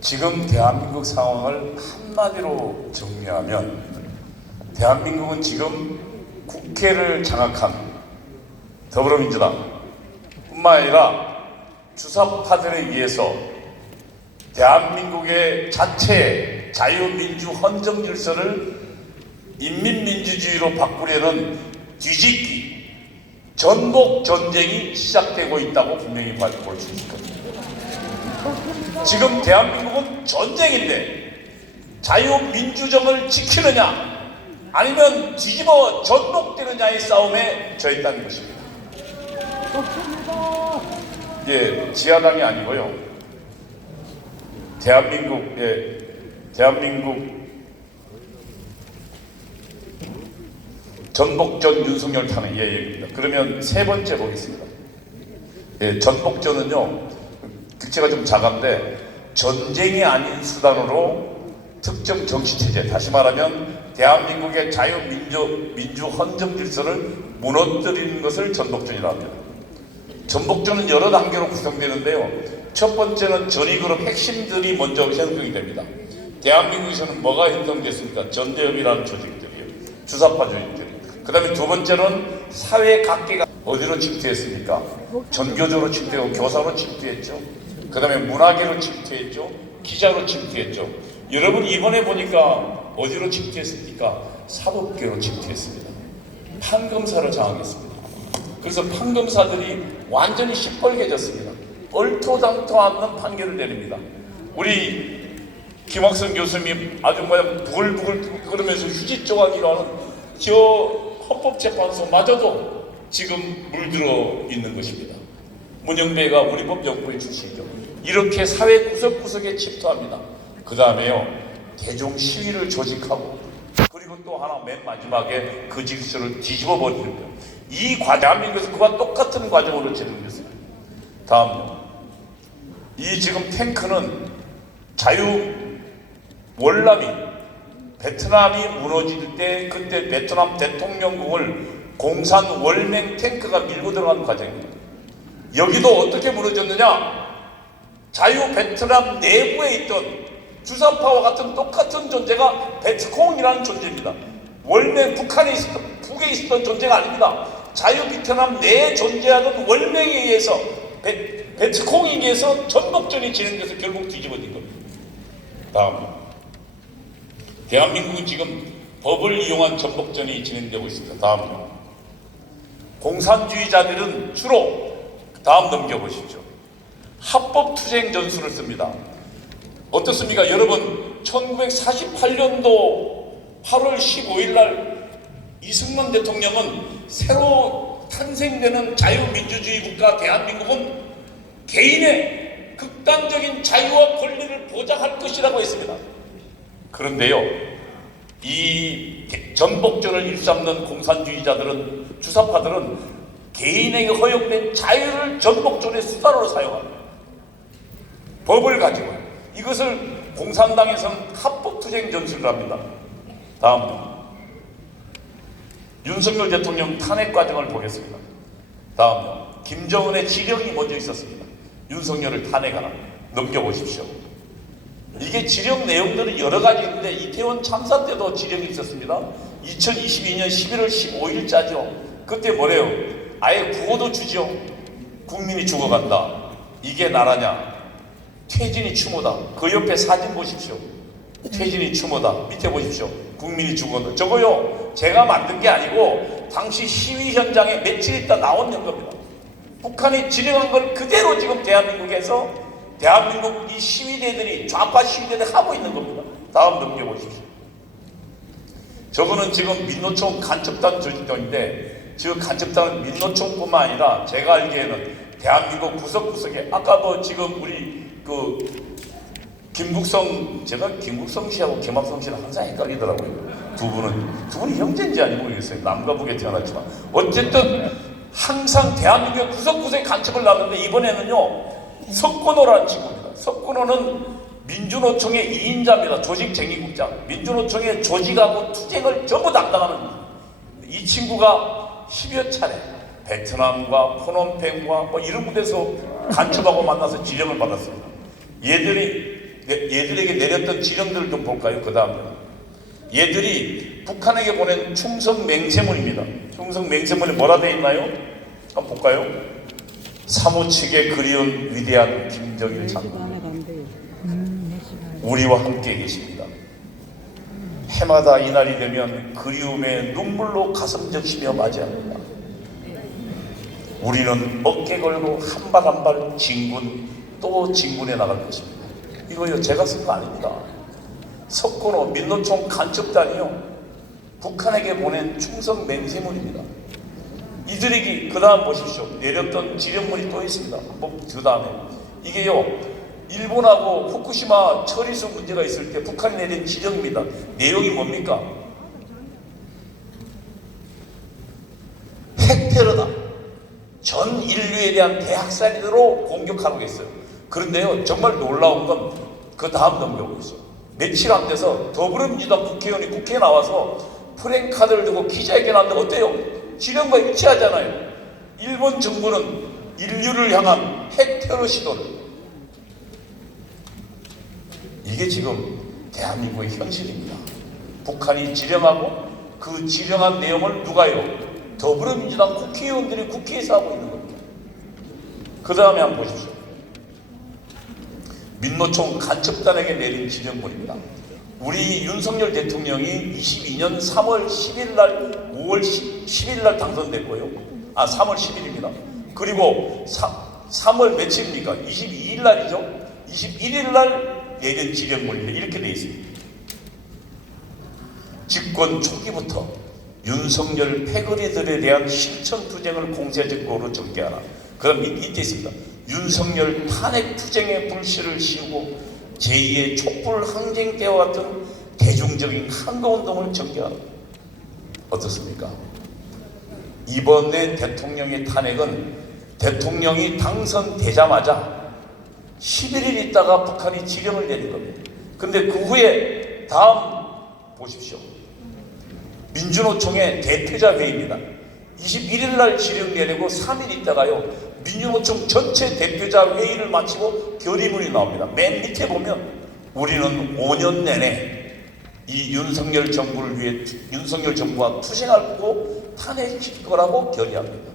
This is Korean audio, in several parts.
지금 대한민국 상황을 한마디로 정리하면 대한민국은 지금 국회를 장악한 더불어민주당 뿐만 아니라 주사파들에 의해서 대한민국의 자체의 자유민주 헌정 질서를 인민민주주의로 바꾸려는 뒤집기, 전복 전쟁이 시작되고 있다고 분명히 볼 수 있을 겁니다. 지금 대한민국은 전쟁인데 자유민주정을 지키느냐 아니면 뒤집어 전복되느냐의 싸움에 처했다는 것입니다. 예, 지하당이 아니고요. 대한민국 전복전 윤석열 탄핵 얘기입니다. 그러면 세 번째 보겠습니다. 예, 전복전은요, 글자가 좀 작은데 전쟁이 아닌 수단으로 특정 정치체제, 다시 말하면 대한민국의 자유민주 헌정 질서를 무너뜨리는 것을 전복전이라고 합니다. 전복전은 여러 단계로 구성되는데요. 첫 번째는 전위그룹 핵심들이 먼저 형성이 됩니다. 대한민국에서는 뭐가 형성됐습니까? 전대협이라는 조직들이에요. 주사파 조직들이. 그 다음에 두 번째는 사회 각계가 어디로 침투했습니까? 전교조로 침투했고 교사로 침투했죠. 그 다음에 문화계로 침투했죠. 기자로 침투했죠. 여러분 이번에 보니까 어디로 침투했습니까? 사법계로 침투했습니다. 판검사를 장악했습니다. 그래서 판검사들이 완전히 시뻘개졌습니다. 얼토당토 않는 판결을 내립니다. 우리 김학성 교수님 아주 부글부글 끓으면서 휴지 조각이라는 저 헌법재판소마저도 지금 물들어 있는 것입니다. 문영배가 우리 법연구회 출신이죠. 이렇게 사회 구석구석에 침투합니다. 그 다음에요, 대중 시위를 조직하고, 그리고 또 하나 맨 마지막에 그 질서를 뒤집어 버리는 거예요. 이 대한민국에서 그와 똑같은 과정으로 진행됐어요. 다음요. 이 지금 탱크는 월남이 베트남이 무너질 때 그때 베트남 대통령궁을 공산 월맹 탱크가 밀고 들어가는 과정입니다. 여기도 어떻게 무너졌느냐? 자유 베트남 내부에 있던 주사파와 같은 똑같은 존재가 베트콩이라는 존재입니다. 월맹 북에 있었던 존재가 아닙니다. 자유 베트남 내에 존재하던 월맹에 의해서 베트콩에 의해서 전복전이 진행돼서 결국 뒤집어진 겁니다. 다음. 대한민국은 지금 법을 이용한 전복전이 진행되고 있습니다. 다음. 공산주의자들은 주로 다음 넘겨보십시오. 합법투쟁 전술을 씁니다. 어떻습니까? 여러분 1948년도 8월 15일 날 이승만 대통령은 새로 탄생되는 자유민주주의 국가 대한민국은 개인의 극단적인 자유와 권리를 보장할 것이라고 했습니다. 그런데요, 이 전복전을 일삼는 공산주의자들은, 주사파들은 개인에게 허용된 자유를 전복전의 수단으로 사용합니다. 법을 가지고 이것을 공산당에서는 합법투쟁 전술을 합니다. 다음, 윤석열 대통령 탄핵 과정을 보겠습니다. 다음, 김정은의 지령이 먼저 있었습니다. 윤석열을 탄핵하라. 넘겨보십시오. 이게 지령 내용들은 여러 가지 있는데 이태원 참사 때도 지령이 있었습니다. 2022년 11월 15일자죠. 그때 뭐래요? 아예 구호도 주죠. 국민이 죽어간다. 이게 나라냐? 퇴진이 추모다. 그 옆에 사진 보십시오. 퇴진이 추모다. 밑에 보십시오. 국민이 죽어간다. 저거요, 제가 만든 게 아니고 당시 시위 현장에 며칠 있다 나온 겁니다. 북한이 지령한 걸 그대로 지금 대한민국에서 대한민국 이 시위대들이, 좌파 시위대들이 하고 있는 겁니다. 다음 넘겨보십시오. 저거는 지금 민노총 간첩단 조직도인데, 지금 간첩단은 민노총뿐만 아니라 제가 알기에는 대한민국 구석구석에, 아까 지금 우리 제가 김국성 씨하고 김학성 씨는 항상 헷갈리더라고요. 두 분이 형제인지 아닌지 모르겠어요. 남과 북에 태어났지만. 어쨌든 항상 대한민국 구석구석에 간첩을 놨는데 이번에는요, 석권호라는 친구입니다. 석권호는 민주노총의 2인자입니다. 조직쟁의국장. 민주노총의 조직하고 투쟁을 전부 담당하는 이 친구가 10여 차례 베트남과 포놈펜과 이런 곳에서 간첩하고 만나서 지령을 받았습니다. 얘들이 얘들에게 내렸던 지령들을 좀 볼까요? 그 다음에 얘들이 북한에게 보낸 충성 맹세문입니다. 충성 맹세문이 뭐라 되어 있나요? 한번 볼까요? 사무치게 그리운 위대한 김정일 장군, 우리와 함께 계십니다. 해마다 이날이 되면 그리움의 눈물로 가슴 적시며 맞이합니다. 우리는 어깨 걸고 한 발 한 발 진군 또 진군해 나갈 것입니다. 이거요 제가 쓴 거 아닙니다. 석고노 민노총 간첩단이요 북한에게 보낸 충성 맹세문입니다. 이들에게 그 다음 보십시오. 내렸던 지령문이 또 있습니다. 한번 그 다음에 이게요 일본하고 후쿠시마 처리수 문제가 있을 때 북한이 내린 지령입니다. 내용이 뭡니까? 핵테러다. 전 인류에 대한 대학살으로 공격하고 있어요. 그런데요 정말 놀라운 건 그 다음 넘겨오고 있어요. 며칠 안 돼서 더불어민주당 국회의원이 국회에 나와서 프랭카드를 들고 기자회견 하는데 어때요? 지령과 일치하잖아요. 일본 정부는 인류를 향한 핵테러 시도를, 이게 지금 대한민국의 현실입니다. 북한이 지령하고 그 지령한 내용을 누가요? 더불어민주당 국회의원들이 국회에서 하고 있는 겁니다. 그 다음에 한번 보십시오. 민노총 간첩단에게 내린 지령문입니다. 우리 윤석열 대통령이 22년 3월 10일 날 5월 10일 날 당선됐고요. 3월 10일입니다. 그리고 3월 며칠입니까? 22일 날이죠. 21일 날 내린 지령문입니다. 이렇게 되어 있습니다. 집권 초기부터 윤석열 패거리들에 대한 실천투쟁을 공세적으로 전개하라. 그럼 이때 있습니다. 윤석열 탄핵 투쟁의 불씨를 씌우고 제2의 촛불 항쟁 때와 같은 대중적인 항거운동을 전개하라. 어떻습니까? 이번에 대통령의 탄핵은 대통령이 당선되자마자 11일 있다가 북한이 지령을 내린 겁니다. 근데 그 후에 다음 보십시오. 민주노총의 대표자 회의입니다. 21일 날 지령 내리고 3일 있다가요 민주노총 전체 대표자 회의를 마치고 결의문이 나옵니다. 맨 밑에 보면 우리는 5년 내내 이 윤석열 정부를 위해 윤석열 정부와 투쟁할 거고 탄핵시킬 거라고 결의합니다.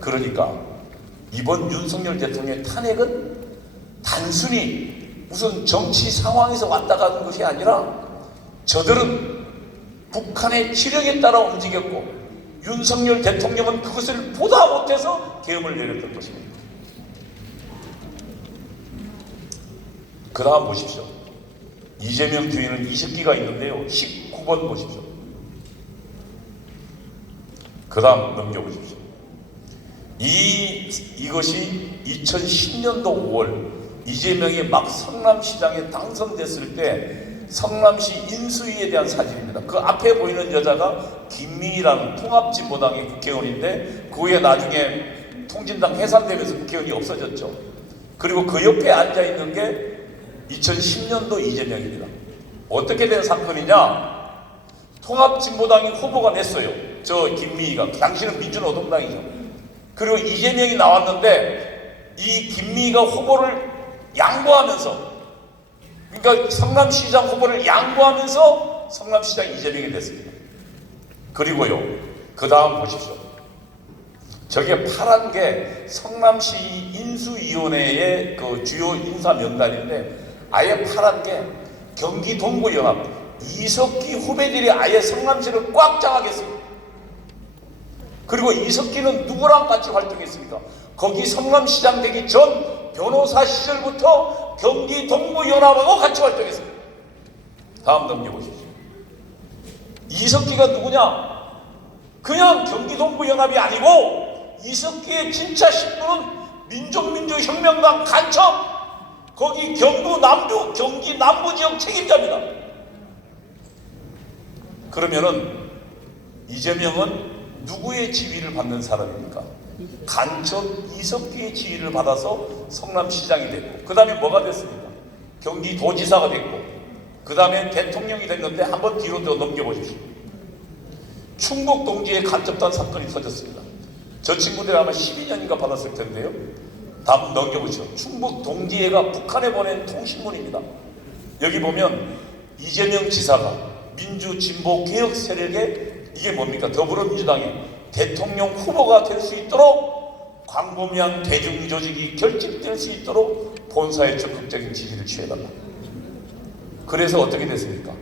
그러니까 이번 윤석열 대통령의 탄핵은 단순히 무슨 정치 상황에서 왔다 가는 것이 아니라 저들은 북한의 지령에 따라 움직였고 윤석열 대통령은 그것을 보다 못해서 계엄을 내렸던 것입니다. 그 다음 보십시오. 이재명 뒤에는 이석기가 있는데요. 19번 보십시오. 그 다음 넘겨보십시오. 이것이 2010년도 5월 이재명이 막 성남시장에 당선됐을 때 성남시 인수위에 대한 사진입니다. 그 앞에 보이는 여자가 김미희라는 통합진보당의 국회의원인데 그 후에 나중에 통진당 해산되면서 국회의원이 없어졌죠. 그리고 그 옆에 앉아있는 게 2010년도 이재명입니다. 어떻게 된 사건이냐? 통합진보당이 후보가 냈어요. 저 김미희가. 당시는 민주노동당이죠. 그리고 이재명이 나왔는데 이 김미희가 후보를 양보하면서, 그러니까 성남시장 후보를 양보하면서 성남시장 이재명이 됐습니다. 그리고요, 그 다음 보십시오. 저게 파란 게 성남시 인수위원회의 그 주요 인사 명단인데 아예 파란 게 경기 동부연합 이석기 후배들이 아예 성남시를 꽉 장악했습니다. 그리고 이석기는 누구랑 같이 활동했습니까? 거기 성남시장 되기 전 변호사 시절부터 경기 동부연합하고 같이 활동했습니다. 다음 넘겨보십시오. 이석기가 누구냐? 그냥 경기 동부연합이 아니고 이석기의 진짜 신분은 민족민주혁명당 간첩, 거기 경기 남부지역 책임자입니다. 그러면은 이재명은 누구의 지위를 받는 사람입니까? 간첩 이석기의 지위를 받아서 성남시장이 됐고, 그 다음에 뭐가 됐습니까? 경기도지사가 됐고, 그 다음에 대통령이 됐는데 한번 뒤로 더 넘겨보십시오. 충북 동지의 간첩단 사건이 터졌습니다. 저 친구들이 아마 12년인가 받았을 텐데요. 다음 넘겨보시죠. 충북 동지회가 북한에 보낸 통신문입니다. 여기 보면 이재명 지사가 민주 진보 개혁 세력의 이게 뭡니까? 더불어민주당의 대통령 후보가 될 수 있도록 광범위한 대중조직이 결집될 수 있도록 본사에 적극적인 지지를 취해달라. 그래서 어떻게 됐습니까?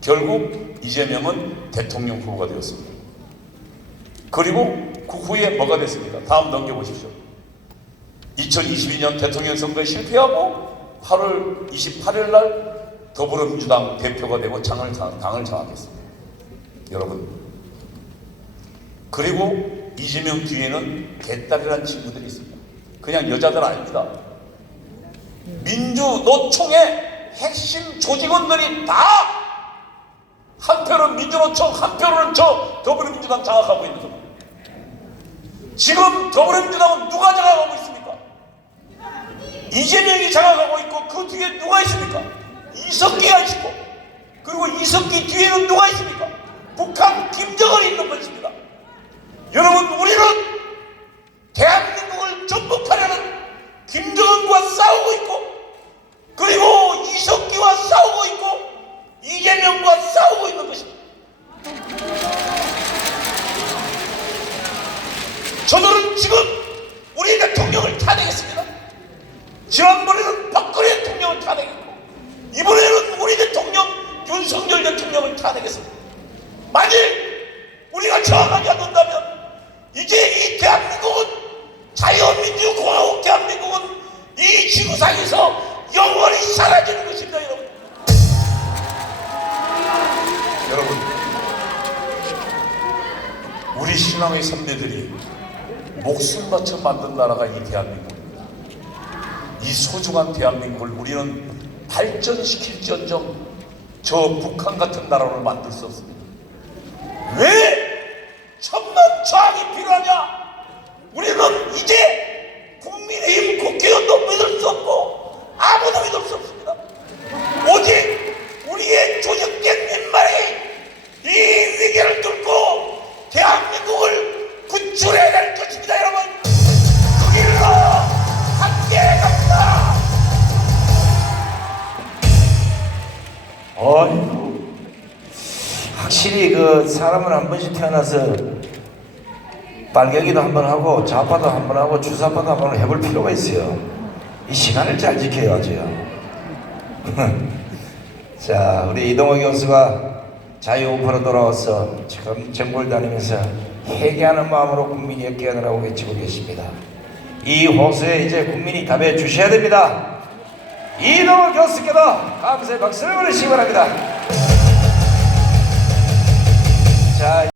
결국 이재명은 대통령 후보가 되었습니다. 그리고 그 후에 뭐가 됐습니까? 다음 넘겨보십시오. 2022년 대통령 선거에 실패하고 8월 28일 날 더불어민주당 대표가 되고 당을 장악했습니다. 여러분, 그리고 이재명 뒤에는 개딸이라는 친구들이 있습니다. 그냥 여자들 아닙니다. 민주노총의 핵심 조직원들이 다 한표는 민주노총, 한표는 저 더불어민주당 장악하고 있는 겁니다. 지금 더불어민주당은 누가 장악하고 있습니까? 이재명이 장악하고 있고 그 뒤에 누가 있습니까? 이석기가 있고, 그리고 이석기 뒤에는 누가 있습니까? 북한 김정은이 있는 것입니다. 여러분, 우리는 대한민국을 전복하려는 김정은과 싸우고 있고, 그리고 이석기와 싸우고 있고, 이재명과 싸우고 있는 것입니다. 저들은 지금 우리 대통령을 타내겠습니다. 지난번에는 박근혜 대통령을 타내겠고, 이번에는 우리 대통령 윤석열 대통령을 타내겠습니다. 만일 우리가 저항하지 않는다면 이제 이 대한민국은, 자유민주공화국 대한민국은 이 지구상에서 영원히 사라지는 것입니다. 여러분, 우리 신앙의 선배들이 목숨 바쳐 만든 나라가 이 대한민국입니다. 이 소중한 대한민국을 우리는 발전시킬지언정 저 북한 같은 나라로 만들 수 없습니다. 왜 천만 저항이 필요하냐? 우리는 이제 국민의힘 국회의원도 믿을 수 없고 아무도 믿을 수 없습니다. 오직 우리의 조직된 민말이 이 위기를 뚫고 대한민국을 구출해야 될 것입니다. 여러분, 그 길로 함께 갑니다. 확실히 그 사람은 한 번씩 태어나서 빨개기도 한번 하고 좌파도 한번 하고 주사파도 한번 해볼 필요가 있어요. 이 시간을 잘 지켜야죠. 자, 우리 이동호 교수가 자유우파로 돌아와서 지금 전국을 다니면서 회개하는 마음으로 국민이 깨어나라고 외치고 계십니다. 이 호소에 이제 국민이 답해 주셔야 됩니다. 이동호 교수께도 감사의 박수를 보내시기 바랍니다.